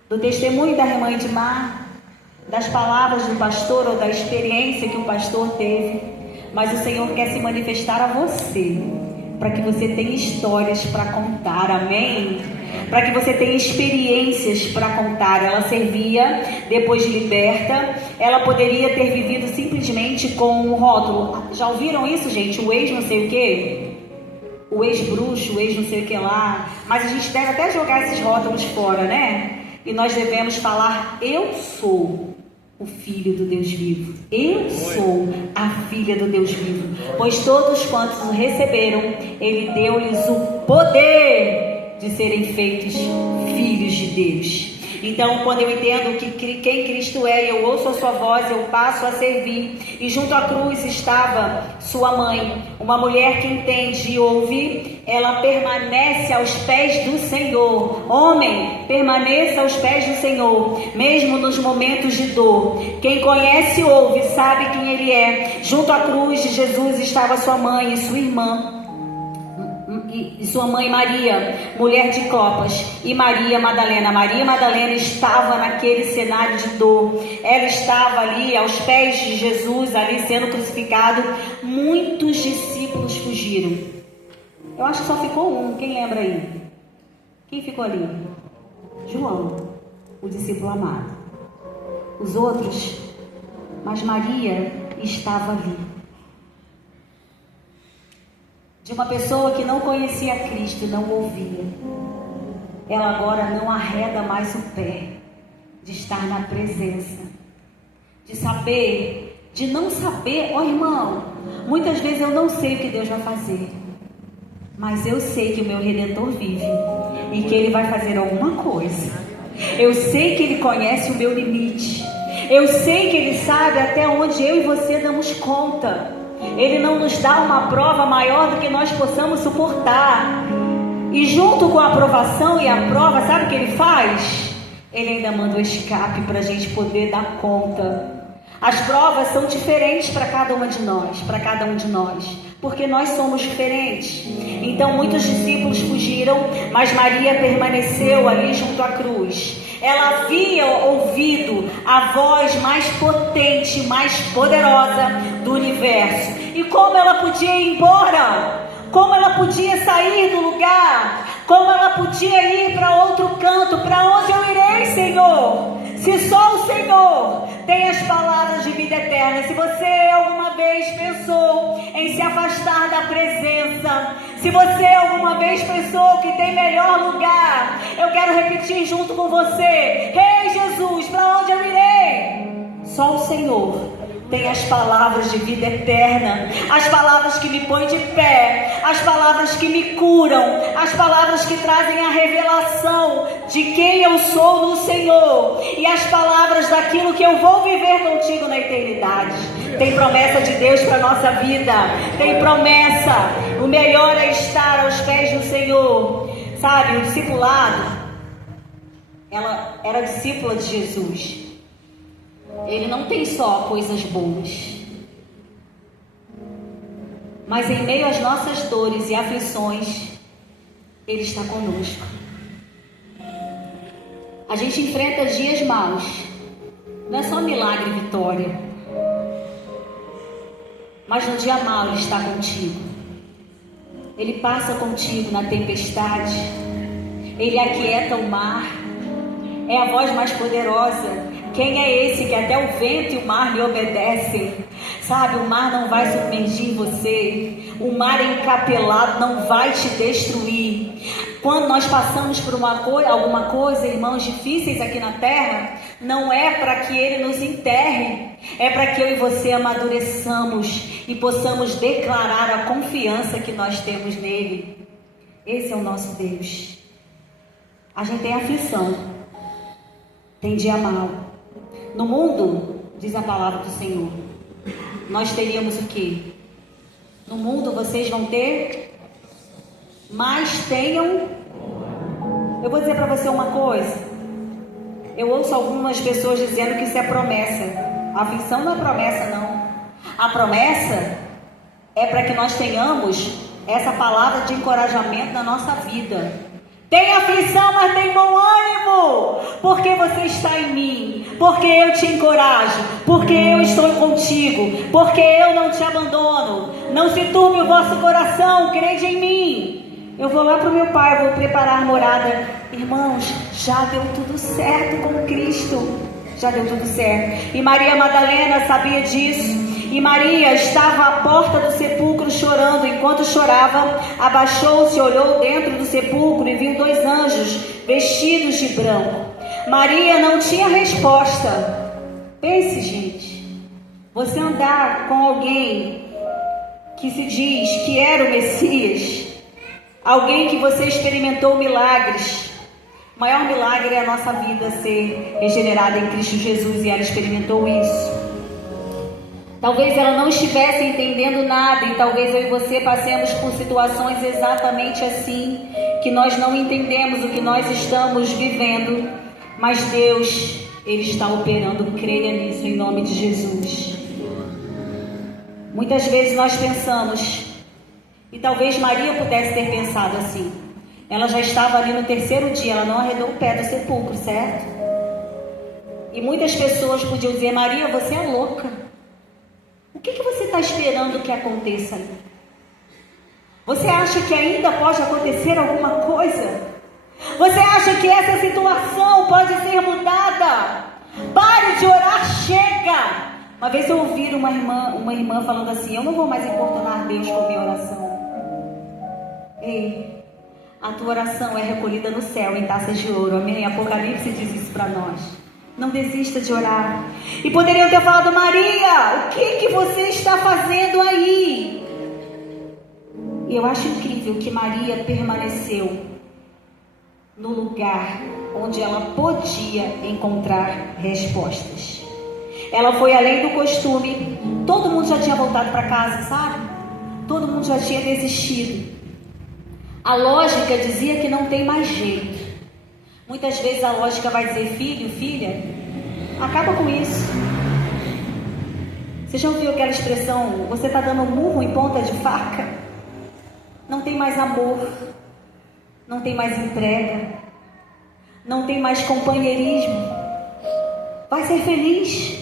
Do testemunho da irmã Edmar, das palavras do pastor ou da experiência que o pastor teve. Mas o Senhor quer se manifestar a você, para que você tenha histórias para contar, amém? Para que você tenha experiências para contar. Ela servia, depois de liberta, ela poderia ter vivido simplesmente com um rótulo. Já ouviram isso, gente? O ex não sei o quê? O ex-bruxo, o ex não sei o que lá. Mas a gente deve até jogar esses rótulos fora, né? E nós devemos falar: eu sou o Filho do Deus vivo. Eu sou a filha do Deus vivo. Pois todos quantos o receberam, Ele deu-lhes o poder de serem feitos filhos de Deus. Então, quando eu entendo que quem Cristo é, eu ouço a sua voz, eu passo a servir. E junto à cruz estava sua mãe, uma mulher que entende e ouve. Ela permanece aos pés do Senhor. Homem, permaneça aos pés do Senhor, mesmo nos momentos de dor. Quem conhece e ouve, sabe quem Ele é. Junto à cruz de Jesus estava sua mãe e sua irmã. E sua mãe Maria, mulher de Clopas, e Maria Madalena. Maria Madalena estava naquele cenário de dor. Ela estava ali aos pés de Jesus, ali sendo crucificado. Muitos discípulos fugiram. Eu acho que só ficou um. Quem lembra aí? Quem ficou ali? João, o discípulo amado. Os outros, mas Maria estava ali. De uma pessoa que não conhecia Cristo e não ouvia, ela agora não arreda mais o pé de estar na presença, de saber, de não saber. Ó irmão, muitas vezes eu não sei o que Deus vai fazer, mas eu sei que o meu Redentor vive e que Ele vai fazer alguma coisa. Eu sei que Ele conhece o meu limite, eu sei que Ele sabe até onde eu e você damos conta. Ele não nos dá uma prova maior do que nós possamos suportar. E junto com a aprovação e a prova, sabe o que Ele faz? Ele ainda manda o escape para a gente poder dar conta. As provas são diferentes para cada uma de nós, para cada um de nós, porque nós somos diferentes. Então muitos discípulos fugiram, mas Maria permaneceu ali junto à cruz. Ela havia ouvido a voz mais potente, mais poderosa do universo. E como ela podia ir embora? Como ela podia sair do lugar? Como ela podia ir para outro canto? Para onde eu irei, Senhor? Se só o Senhor tem as palavras de vida eterna. Se você alguma vez pensou em se afastar da presença, se você alguma vez pensou que tem melhor lugar, eu quero repetir junto com você: Ei Jesus, para onde eu irei? Só o Senhor tem as palavras de vida eterna, as palavras que me põem de pé, as palavras que me curam, as palavras que trazem a revelação de quem eu sou no Senhor, e as palavras daquilo que eu vou viver contigo na eternidade. Tem promessa de Deus para a nossa vida, tem promessa. O melhor é estar aos pés do Senhor. Sabe, o discipulado, ela era discípula de Jesus. Ele não tem só coisas boas, mas em meio às nossas dores e aflições, Ele está conosco. A gente enfrenta dias maus, não é só milagre e vitória, mas no dia mau Ele está contigo. Ele passa contigo na tempestade, Ele aquieta o mar, é a voz mais poderosa. Quem é esse que até o vento e o mar lhe obedecem? Sabe, o mar não vai submergir você, o mar encapelado não vai te destruir. Quando nós passamos por alguma coisa, irmãos, difíceis aqui na terra, não é para que Ele nos enterre, é para que eu e você amadureçamos e possamos declarar a confiança que nós temos nele. Esse é o nosso Deus. A gente tem aflição, tem dia mau. No mundo, diz a palavra do Senhor, nós teríamos o quê? No mundo vocês vão ter, mas tenham Eu vou dizer para você uma coisa. Eu ouço algumas pessoas dizendo que isso é promessa. A aflição não é promessa, não. A promessa é para que nós tenhamos essa palavra de encorajamento na nossa vida. Tem aflição, mas tem bom ânimo, porque você está em mim, porque eu te encorajo, porque eu estou contigo, porque eu não te abandono. Não se turbe o vosso coração, crede em mim. Eu vou lá para o meu pai, eu vou preparar morada. Irmãos, já deu tudo certo com Cristo, já deu tudo certo. E Maria Madalena sabia disso. E Maria estava à porta do sepulcro chorando. Enquanto chorava, abaixou-se, olhou dentro do sepulcro e viu 2 anjos vestidos de branco. Maria não tinha resposta. Pense, gente, você andar com alguém que se diz que era o Messias, alguém que você experimentou milagres. O maior milagre é a nossa vida ser regenerada em Cristo Jesus, e ela experimentou isso. Talvez ela não estivesse entendendo nada, e talvez eu e você passemos por situações exatamente assim, que nós não entendemos o que nós estamos vivendo, mas Deus, Ele está operando. Creia nisso em nome de Jesus. Muitas vezes nós pensamos, e talvez Maria pudesse ter pensado assim, ela já estava ali no 3º dia, ela não arredou o pé do sepulcro, certo? E muitas pessoas podiam dizer: Maria, você é louca. O que você está esperando que aconteça? Você acha que ainda pode acontecer alguma coisa? Você acha que essa situação pode ser mudada? Pare de orar, chega! Uma vez eu ouvi uma irmã falando assim: eu não vou mais importunar Deus com minha oração. Ei, a tua oração é recolhida no céu em taças de ouro. Amém? Apocalipse diz isso para nós. Não desista de orar. E poderiam ter falado: Maria, o que você está fazendo aí? E eu acho incrível que Maria permaneceu no lugar onde ela podia encontrar respostas. Ela foi além do costume. Todo mundo já tinha voltado para casa, sabe? Todo mundo já tinha desistido. A lógica dizia que não tem mais jeito. Muitas vezes a lógica vai dizer: filho, filha, acaba com isso. Você já ouviu aquela expressão: você está dando murro em ponta de faca? Não tem mais amor, não tem mais entrega, não tem mais companheirismo. Vai ser feliz.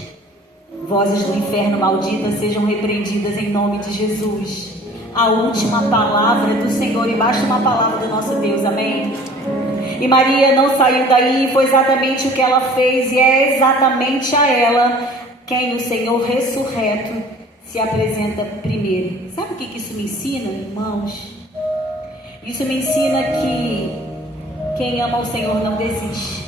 Vozes do inferno malditas sejam repreendidas em nome de Jesus. A última palavra do Senhor, e basta uma palavra do nosso Deus, amém? E Maria não saiu daí, foi exatamente o que ela fez, e é exatamente a ela quem o Senhor ressurreto se apresenta primeiro. Sabe o que isso me ensina, irmãos? Isso me ensina que quem ama o Senhor não desiste.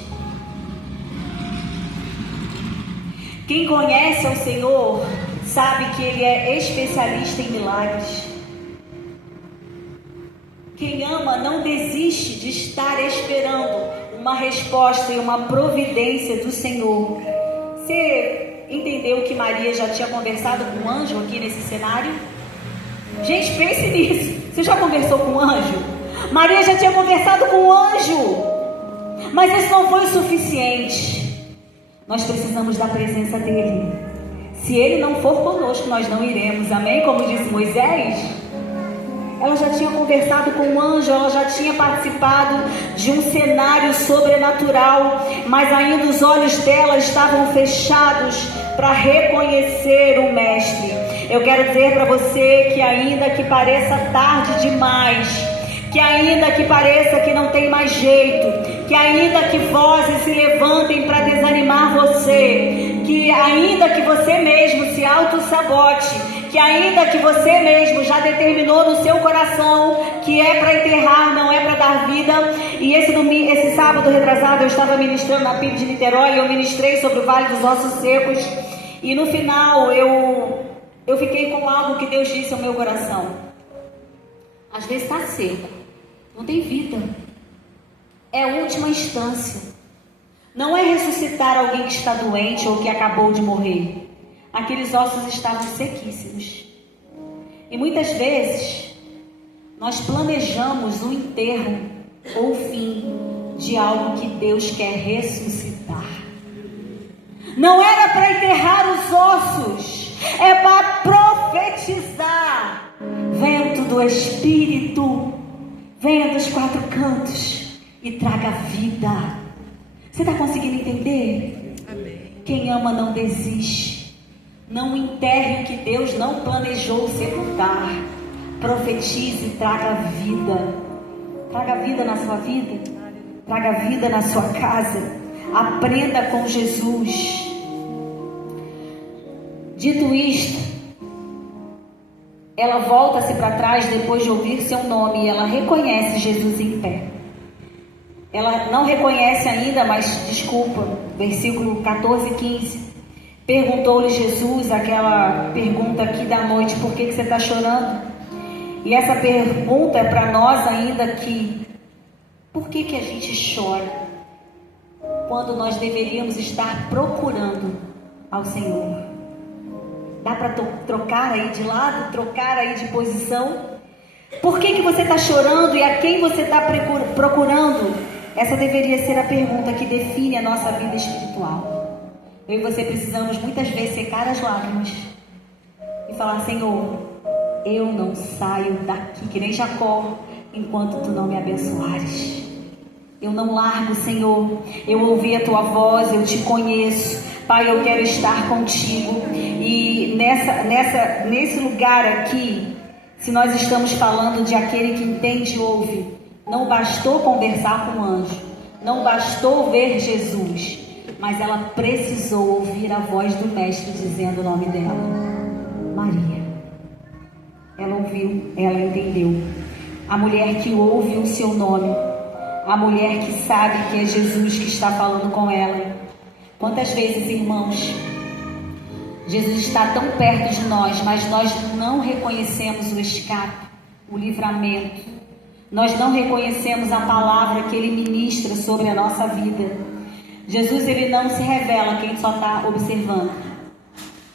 Quem conhece o Senhor sabe que Ele é especialista em milagres. Quem ama não desiste de estar esperando uma resposta e uma providência do Senhor. Você entendeu que Maria já tinha conversado com um anjo aqui nesse cenário? Gente, pense nisso. Você já conversou com um anjo? Maria já tinha conversado com um anjo. Mas isso não foi o suficiente. Nós precisamos da presença dele. Se ele não for conosco, nós não iremos. Amém? Como disse Moisés. Ela já tinha conversado com um anjo, ela já tinha participado de um cenário sobrenatural, mas ainda os olhos dela estavam fechados para reconhecer o Mestre. Eu quero dizer para você que ainda que pareça tarde demais, que ainda que pareça que não tem mais jeito, que ainda que vozes se levantem para desanimar você, que ainda que você mesmo se auto-sabote, que ainda que você mesmo já determinou no seu coração que é para enterrar, não é para dar vida. E esse sábado retrasado eu estava ministrando na PIB de Niterói, e eu ministrei sobre o Vale dos Ossos Secos, e no final eu fiquei com algo que Deus disse ao meu coração: às vezes está seco, não tem vida, é a última instância, não é ressuscitar alguém que está doente ou que acabou de morrer. Aqueles ossos estavam sequíssimos. E muitas vezes nós planejamos o enterro ou o fim de algo que Deus quer ressuscitar. Não era para enterrar os ossos, é para profetizar. Vento do Espírito, venha dos quatro cantos e traga vida. Você está conseguindo entender? Amém. Quem ama não desiste. Não enterre o que Deus não planejou sepultar. Profetize e traga vida. Traga vida na sua vida. Traga vida na sua casa. Aprenda com Jesus. Dito isto, ela volta-se para trás depois de ouvir seu nome e ela reconhece Jesus em pé. Ela não reconhece ainda, mas desculpa, versículo 14 e 15. Perguntou-lhe Jesus aquela pergunta aqui da noite: por que você está chorando? E essa pergunta é para nós ainda aqui: por que a gente chora quando nós deveríamos estar procurando ao Senhor? Dá para trocar aí de lado, trocar aí de posição? Por que você está chorando e a quem você está procurando? Essa deveria ser a pergunta que define a nossa vida espiritual. Eu e você precisamos muitas vezes secar as lágrimas e falar: Senhor, eu não saio daqui, que nem Jacó, enquanto tu não me abençoares. Eu não largo, Senhor. Eu ouvi a tua voz, eu te conheço. Pai, eu quero estar contigo. E nesse lugar aqui, se nós estamos falando de aquele que entende e ouve, não bastou conversar com o anjo, não bastou ver Jesus, mas ela precisou ouvir a voz do Mestre dizendo o nome dela: Maria. Ela ouviu, ela entendeu. A mulher que ouve o seu nome, a mulher que sabe que é Jesus que está falando com ela. Quantas vezes, irmãos, Jesus está tão perto de nós, mas nós não reconhecemos o escape, o livramento. Nós não reconhecemos a palavra que Ele ministra sobre a nossa vida. Jesus, Ele não se revela a quem só está observando.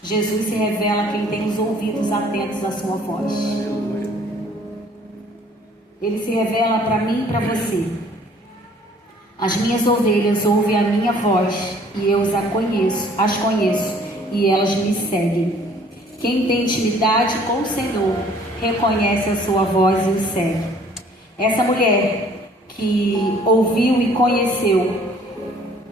Jesus se revela a quem tem os ouvidos atentos à sua voz. Ele se revela para mim e para você. As minhas ovelhas ouvem a minha voz e eu as conheço e elas me seguem. Quem tem intimidade com o Senhor reconhece a sua voz e o segue. Essa mulher que ouviu e conheceu,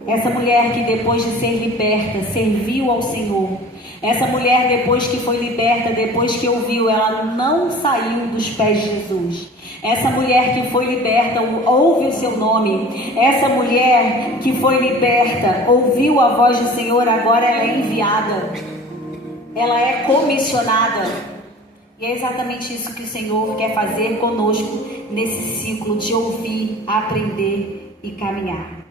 essa mulher que depois de ser liberta serviu ao Senhor, essa mulher depois que foi liberta, depois que ouviu, ela não saiu dos pés de Jesus. Essa mulher que foi liberta, ouve o seu nome. Essa mulher que foi liberta, ouviu a voz do Senhor, agora ela é enviada. Ela é comissionada. E é exatamente isso que o Senhor quer fazer conosco nesse ciclo de ouvir, aprender e caminhar.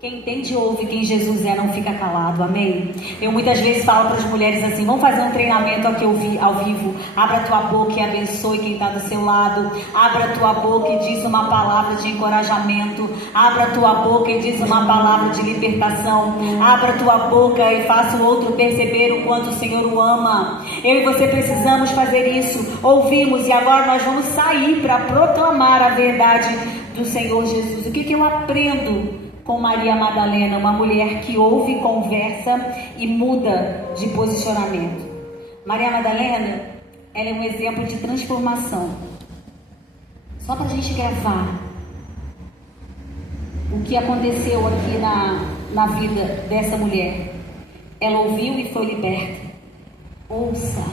Quem entende ouve quem Jesus é, não fica calado, amém? Eu muitas vezes falo para as mulheres assim: vamos fazer um treinamento aqui ao vivo. Abra a tua boca e abençoe quem está do seu lado. Abra a tua boca e diz uma palavra de encorajamento. Abra a tua boca e diz uma palavra de libertação. Abra a tua boca e faça o outro perceber o quanto o Senhor o ama. Eu e você precisamos fazer isso. Ouvimos e agora nós vamos sair para proclamar a verdade do Senhor Jesus. O que eu aprendo com Maria Madalena? Uma mulher que ouve, conversa e muda de posicionamento. Maria Madalena, ela é um exemplo de transformação. Só para a gente gravar o que aconteceu aqui na vida dessa mulher. Ela ouviu e foi liberta. Ouça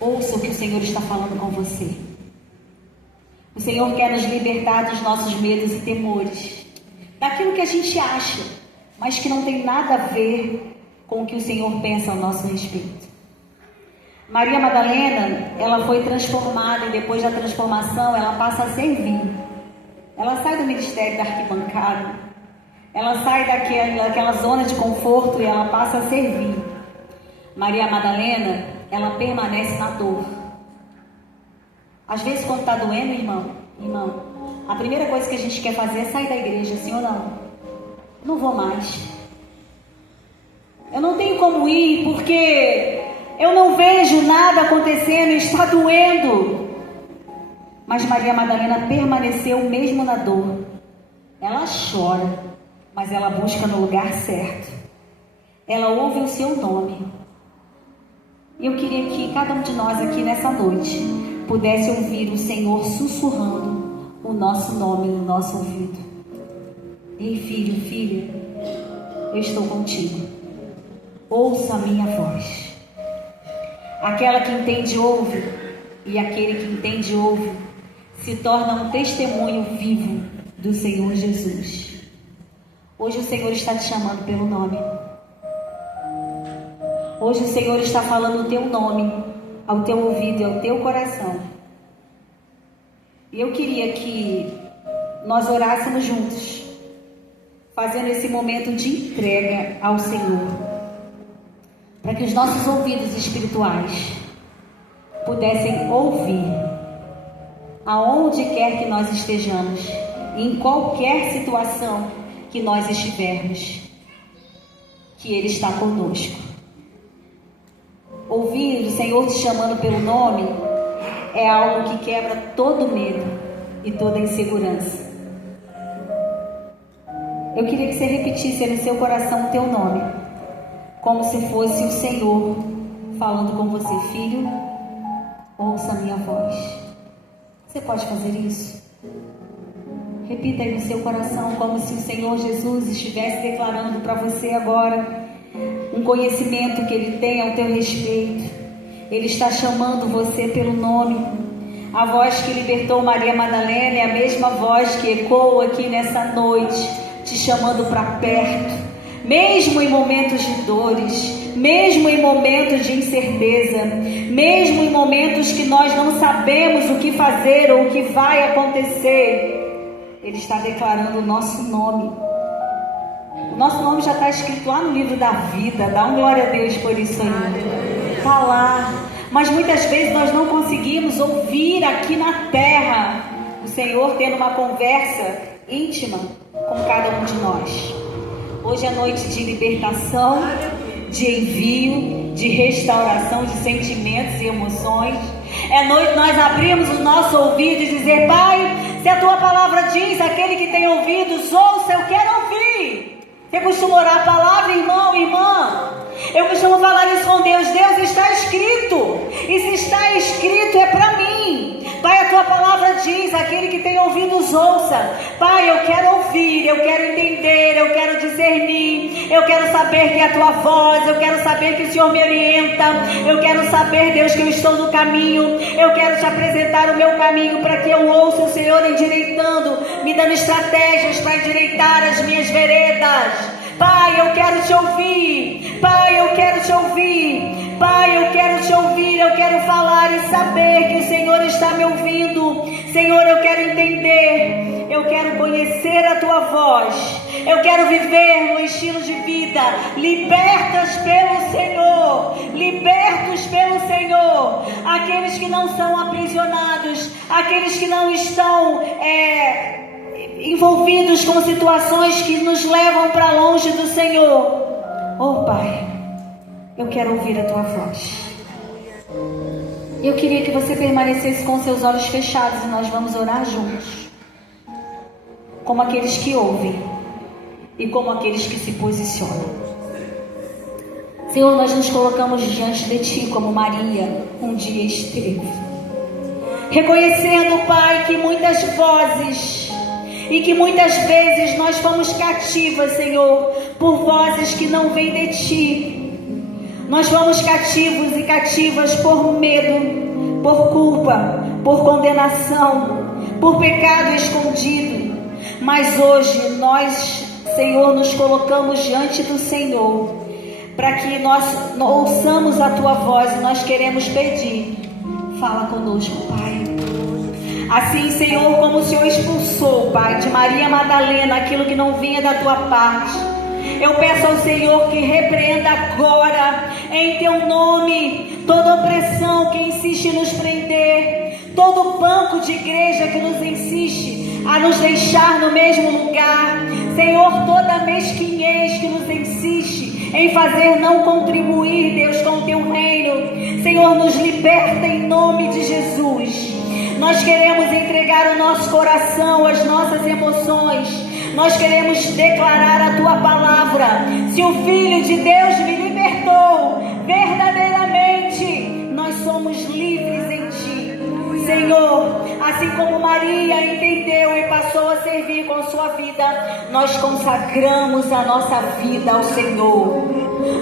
o que o Senhor está falando com você. O Senhor quer nos libertar dos nossos medos e temores, daquilo que a gente acha, mas que não tem nada a ver com o que o Senhor pensa ao nosso respeito. Maria Madalena, ela foi transformada e depois da transformação ela passa a servir. Ela sai do ministério da arquibancada, ela sai daquela zona de conforto e ela passa a servir. Maria Madalena, ela permanece na dor. Às vezes quando está doendo, irmão, a primeira coisa que a gente quer fazer é sair da igreja, sim ou não? Não vou mais. Eu não tenho como ir porque eu não vejo nada acontecendo e está doendo. Mas Maria Madalena permaneceu mesmo na dor. ela chora, mas ela busca no lugar certo. Ela ouve o seu nome. E eu queria que cada um de nós aqui nessa noite pudesse ouvir o Senhor sussurrando o nosso nome no nosso ouvido. Ei, filho, filha, eu estou contigo. Ouça a minha voz. Aquela que entende ouve, e aquele que entende ouve se torna um testemunho vivo do Senhor Jesus. Hoje o Senhor está te chamando pelo nome. Hoje o Senhor está falando o teu nome ao teu ouvido e ao teu coração. E eu queria que nós orássemos juntos, fazendo esse momento de entrega ao Senhor, para que os nossos ouvidos espirituais pudessem ouvir, aonde quer que nós estejamos, em qualquer situação que nós estivermos, que Ele está conosco. Ouvir o Senhor te chamando pelo nome é algo que quebra todo medo e toda insegurança. Eu queria que você repetisse no seu coração o teu nome, como se fosse o Senhor falando com você. Filho, ouça a minha voz. Você pode fazer isso? Repita aí no seu coração, como se o Senhor Jesus estivesse declarando para você agora um conhecimento que Ele tem ao teu respeito. Ele está chamando você pelo nome. A voz que libertou Maria Madalena é a mesma voz que ecoa aqui nessa noite, te chamando para perto, mesmo em momentos de dores, mesmo em momentos de incerteza, mesmo em momentos que nós não sabemos o que fazer ou o que vai acontecer. Ele está declarando o nosso nome. O nosso nome já está escrito lá no livro da vida. Dá um glória a Deus por isso aí. Está lá. Mas muitas vezes nós não conseguimos ouvir aqui na terra o Senhor tendo uma conversa íntima com cada um de nós. Hoje é noite de libertação, de envio, de restauração de sentimentos e emoções. É noite nós abrimos o nosso ouvido e dizer: Pai, se a Tua palavra diz, aquele que tem ouvidos, ouça, eu quero ouvir. Você costuma orar a palavra, irmão, irmã? Eu costumo falar isso com Deus. Deus, está escrito. E se está escrito, é para mim. Pai, a Tua palavra diz, aquele que tem ouvidos, ouça. Pai, eu quero ouvir, eu quero entender, eu quero discernir. Eu quero saber que é a Tua voz. Eu quero saber que o Senhor me orienta. Eu quero saber, Deus, que eu estou no caminho. Eu quero Te apresentar o meu caminho para que eu ouça o Senhor endireitando, me dando estratégias para endireitar as minhas veredas. Pai, eu quero Te ouvir. Pai, eu quero Te ouvir. Pai, eu quero Te ouvir. Eu quero falar e saber que o Senhor está me ouvindo. Senhor, eu quero entender. Eu quero conhecer a Tua voz. Eu quero viver no estilo de vida libertas pelo Senhor. Libertos pelo Senhor. Aqueles que não são aprisionados. Aqueles que não estão envolvidos com situações que nos levam para longe do Senhor. Oh Pai, eu quero ouvir a Tua voz. Eu queria que você permanecesse com seus olhos fechados e nós vamos orar juntos, como aqueles que ouvem e como aqueles que se posicionam. Senhor, nós nos colocamos diante de Ti como Maria um dia esteve, reconhecendo, Pai, que muitas vozes e que muitas vezes nós fomos cativas, Senhor, por vozes que não vêm de Ti. Nós fomos cativos e cativas por medo, por culpa, por condenação, por pecado escondido. Mas hoje nós, Senhor, nos colocamos diante do Senhor, para que nós ouçamos a Tua voz e nós queremos pedir. Fala conosco, Pai. Assim, Senhor, como o Senhor expulsou, Pai, de Maria Madalena aquilo que não vinha da Tua parte, eu peço ao Senhor que repreenda agora, em Teu nome, toda opressão que insiste em nos prender, todo banco de igreja que nos insiste a nos deixar no mesmo lugar, Senhor, toda mesquinhez que nos insiste em fazer não contribuir, Deus, com o Teu reino, Senhor, nos liberta em nome de Jesus. Nós queremos entregar o nosso coração, as nossas emoções. Nós queremos declarar a tua palavra. Se o Filho de Deus me libertou, verdadeiramente nós somos livres em ti. Senhor, assim como Maria entendeu e passou a servir com sua vida, nós consagramos a nossa vida ao Senhor.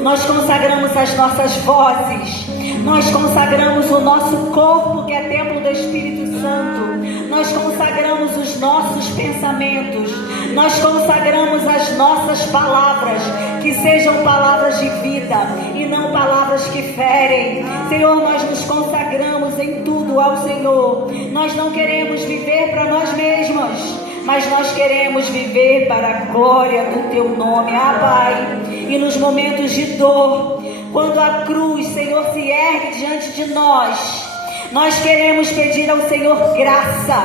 Nós consagramos as nossas vozes. Nós consagramos o nosso corpo, que é templo do Espírito Santo. Nós consagramos os nossos pensamentos. Nós consagramos as nossas palavras, que sejam palavras de vida e não palavras que ferem. Senhor, nós nos consagramos em tudo ao Senhor. Nós não queremos viver para nós mesmos, mas nós queremos viver para a glória do teu nome, Pai. E nos momentos de dor, quando a cruz, Senhor, se ergue diante de nós, nós queremos pedir ao Senhor graça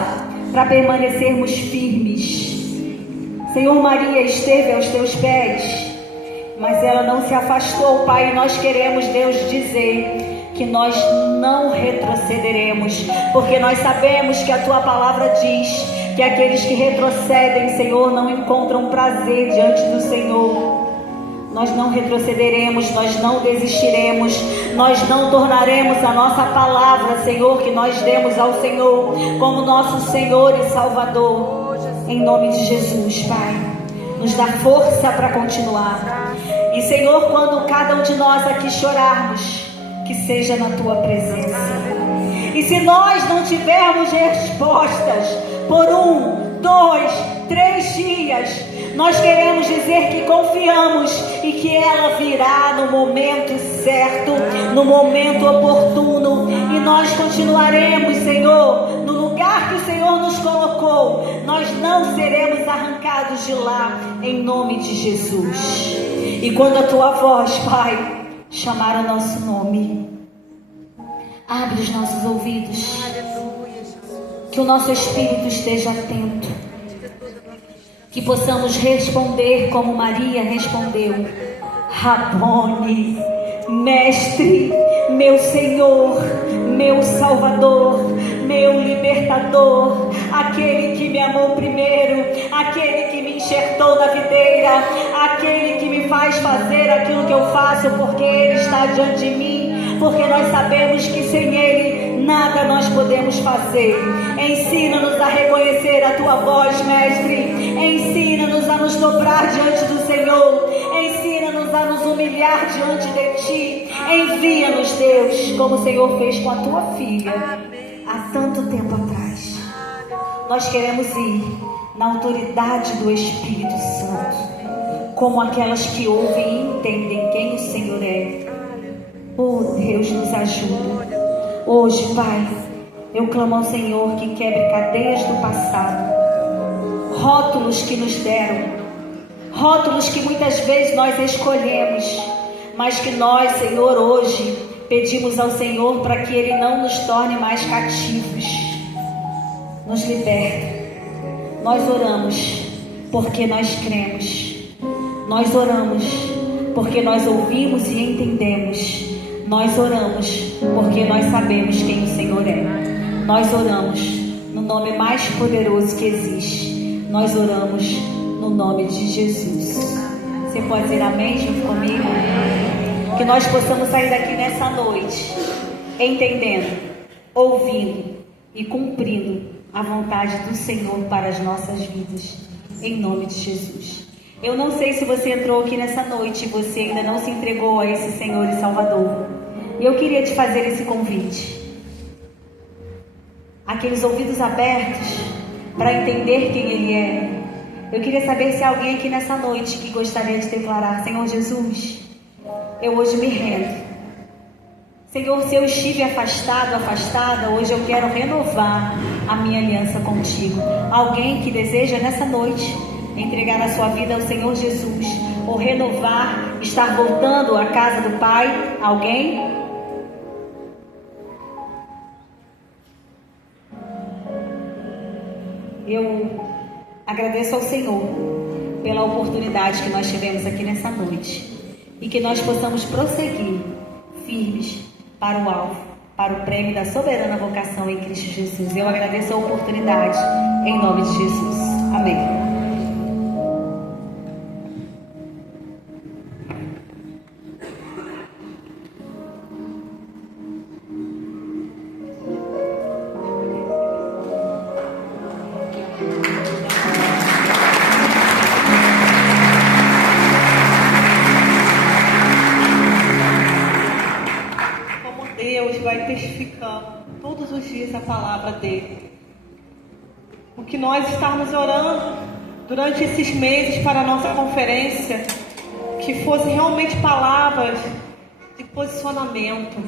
para permanecermos firmes. Senhor, Maria esteve aos teus pés, mas ela não se afastou, Pai. E nós queremos, Deus, dizer que nós não retrocederemos, porque nós sabemos que a tua palavra diz que aqueles que retrocedem, Senhor, não encontram prazer diante do Senhor. Nós não retrocederemos, nós não desistiremos, nós não tornaremos a nossa palavra, Senhor, que nós demos ao Senhor, como nosso Senhor e Salvador. Em nome de Jesus, Pai, nos dá força para continuar. E, Senhor, quando cada um de nós aqui chorarmos, que seja na tua presença. E se nós não tivermos respostas por 1, 2, 3 dias, nós queremos dizer que confiamos e que ela virá no momento certo, no momento oportuno, e nós continuaremos, Senhor, no lugar que o Senhor nos colocou. Nós não seremos arrancados de lá, em nome de Jesus. E quando a tua voz, Pai, chamar o nosso nome, abre os nossos ouvidos, que o nosso espírito esteja atento, que possamos responder como Maria respondeu: Rabone, Mestre, meu Senhor, meu Salvador, meu Libertador, aquele que me amou primeiro, aquele que me enxertou na videira, aquele que me faz fazer aquilo que eu faço, porque Ele está diante de mim, porque nós sabemos que sem Ele nada nós podemos fazer. Ensina-nos a reconhecer a tua voz, Mestre. Ensina-nos a nos dobrar diante do Senhor. Ensina-nos a nos humilhar diante de ti. Envia-nos, Deus, como o Senhor fez com a tua filha há tanto tempo atrás. Nós queremos ir na autoridade do Espírito Santo, como aquelas que ouvem e entendem quem o Senhor é. Oh, Deus, nos ajuda. Hoje, Pai, eu clamo ao Senhor que quebre cadeias do passado, rótulos que nos deram, rótulos que muitas vezes nós escolhemos, mas que nós, Senhor, hoje pedimos ao Senhor para que Ele não nos torne mais cativos. Nos liberta. Nós oramos porque nós cremos. Nós oramos porque nós ouvimos e entendemos. Nós oramos porque nós sabemos quem o Senhor é. Nós oramos no nome mais poderoso que existe. Nós oramos no nome de Jesus. Você pode dizer amém junto comigo? Que nós possamos sair daqui nessa noite entendendo, ouvindo e cumprindo a vontade do Senhor para as nossas vidas. Em nome de Jesus. Eu não sei se você entrou aqui nessa noite e você ainda não se entregou a esse Senhor e Salvador. E eu queria te fazer esse convite. Aqueles ouvidos abertos para entender quem Ele é. Eu queria saber se há alguém aqui nessa noite que gostaria de declarar: Senhor Jesus, eu hoje me rendo. Senhor, se eu estive afastado, afastada, hoje eu quero renovar a minha aliança contigo. Alguém que deseja nessa noite entregar a sua vida ao Senhor Jesus, ou renovar, estar voltando à casa do Pai? Alguém? Eu agradeço ao Senhor pela oportunidade que nós tivemos aqui nessa noite, e que nós possamos prosseguir firmes para o alvo, para o prêmio da soberana vocação em Cristo Jesus. Eu agradeço a oportunidade em nome de Jesus. Amém. Como Deus vai testificando todos os dias a palavra dele. O que nós estamos orando durante esses meses para a nossa conferência, que fossem realmente palavras de posicionamento,